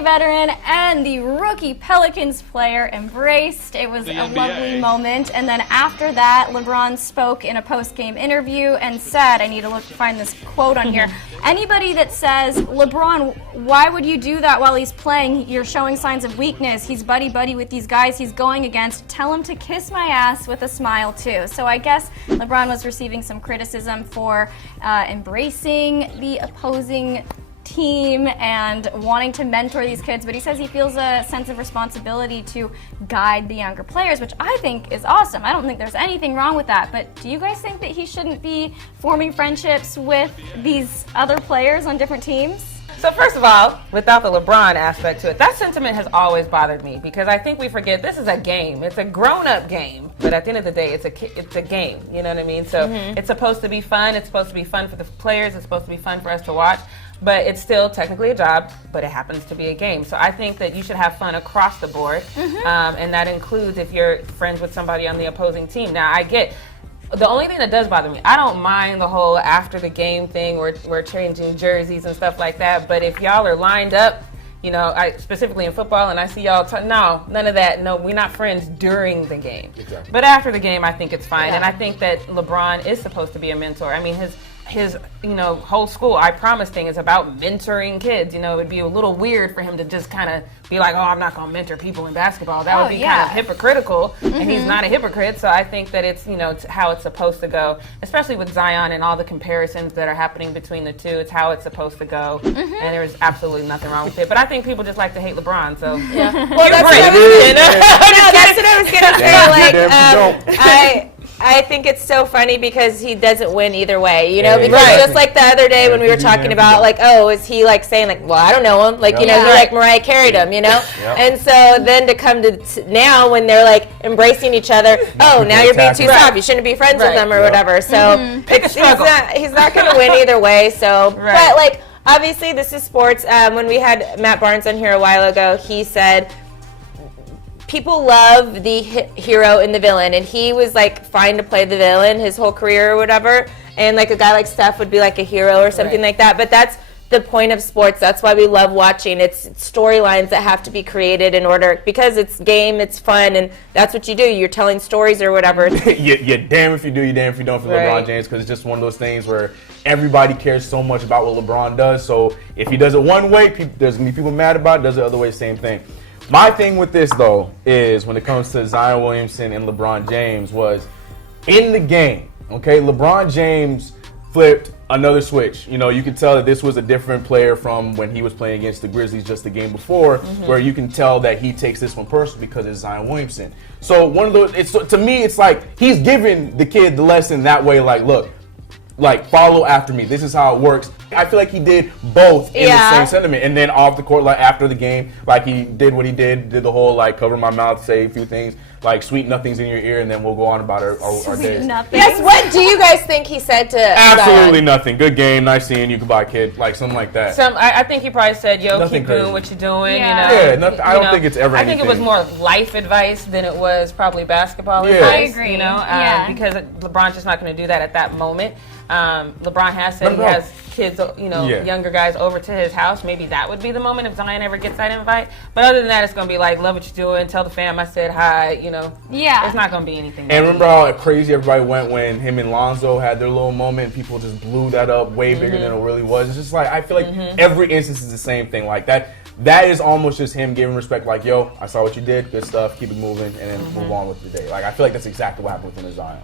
Veteran and the rookie Pelicans player embraced. It was a lovely moment. And then after that, LeBron spoke in a post-game interview and said, I need to find this quote on here. Anybody that says, LeBron, why would you do that while he's playing? You're showing signs of weakness. He's buddy-buddy with these guys he's going against. Tell him to kiss my ass with a smile, too. So I guess LeBron was receiving some criticism for embracing the opposing team and wanting to mentor these kids, but he says he feels a sense of responsibility to guide the younger players, which I think is awesome. I don't think there's anything wrong with that, but do you guys think that he shouldn't be forming friendships with these other players on different teams? So first of all, without the LeBron aspect to it, that sentiment has always bothered me because I think we forget this is a game. It's a grown-up game, but at the end of the day, it's a game. You know what I mean? So it's supposed to be fun. It's supposed to be fun for the players. It's supposed to be fun for us to watch. But it's still technically a job, but it happens to be a game. So I think that you should have fun across the board, and that includes if you're friends with somebody on the opposing team. Now, I get the only thing that does bother me, I don't mind the whole after the game thing where we're changing jerseys and stuff like that, but if y'all are lined up, you know, specifically in football, and I see y'all, no, none of that. No, we're not friends during the game. Exactly. But after the game, I think it's fine. Yeah. And I think that LeBron is supposed to be a mentor. I mean, his whole school I Promise thing is about mentoring kids. You know, it'd be a little weird for him to just kind of be like, oh, I'm not going to mentor people in basketball. That would be kind of hypocritical, and he's not a hypocrite. So I think that it's, it's how it's supposed to go, especially with Zion and all the comparisons that are happening between the two. It's how it's supposed to go, and there's absolutely nothing wrong with it. But I think people just like to hate LeBron, so yeah. Well, that's what I was going to say. I think it's so funny because he doesn't win either way, because just like the other day when we were talking about, like, oh, is he like saying like, well, I don't know him, like, he like Mariah carried him, and so then to come to now when they're like embracing each other, oh, now you're being too soft, you shouldn't be friends with them or whatever, so he's not going to win either way, so, but like, obviously this is sports. When we had Matt Barnes on here a while ago, he said, people love the hero and the villain, and he was like fine to play the villain his whole career or whatever, and like a guy like Steph would be like a hero or something like that, but that's the point of sports. That's why we love watching. It's storylines that have to be created in order, because it's game, it's fun, and that's what you do. You're telling stories or whatever. you're damn if you do, you're damn if you don't for LeBron James, because it's just one of those things where everybody cares so much about what LeBron does, so if he does it one way, there's going to be people mad about it. Does it the other way, same thing. My thing with this, though, is when it comes to Zion Williamson and LeBron James was in the game, okay? LeBron James flipped another switch. You could tell that this was a different player from when he was playing against the Grizzlies just the game before, where you can tell that he takes this one personally because it's Zion Williamson. So one of those, to me, it's like he's giving the kid the lesson that way, like, look, like, follow after me. This is how it works. I feel like he did both in the same sentiment. And then off the court, like, after the game, like, he did what he did the whole, like, cover my mouth, say a few things, like, sweet nothings in your ear, and then we'll go on about our days. Yes, what do you guys think he said to Absolutely nothing. Good game, nice seeing you, goodbye, kid. Like, something like that. I think he probably said, yo, nothing keep crazy. Doing what you're doing. Nothing, I don't think it's ever I think it was more life advice than it was probably basketball advice. I agree. Because LeBron's just not going to do that at that moment. LeBron has said he has kids, younger guys over to his house. Maybe that would be the moment if Zion ever gets that invite. But other than that, it's going to be like, love what you're doing, tell the fam I said hi, It's not going to be anything. And remember how crazy everybody went when him and Lonzo had their little moment? People just blew that up way bigger than it really was. It's just like, I feel like every instance is the same thing. Like that is almost just him giving respect, like, yo, I saw what you did, good stuff, keep it moving, and then move on with the day. Like, I feel like that's exactly what happened with him and Zion.